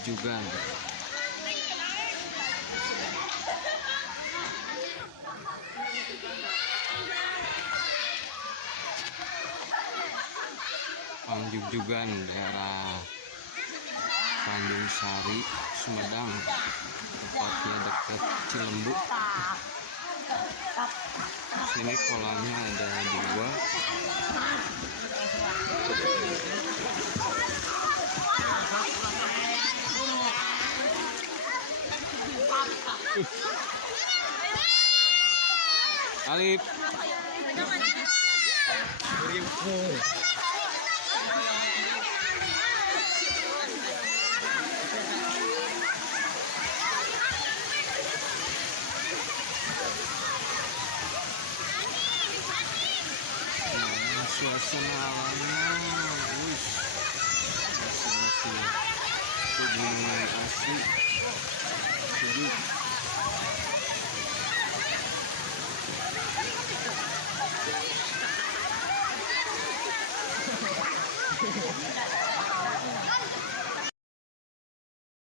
Jug-jugan. Pang Jug-jugan daerah Tanjung Sari, Sumedang, tepatnya dekat Cilembu. Sini kolamnya ada 2. Alif. Suasana alamnya, masih pegunungan asli, sejuk.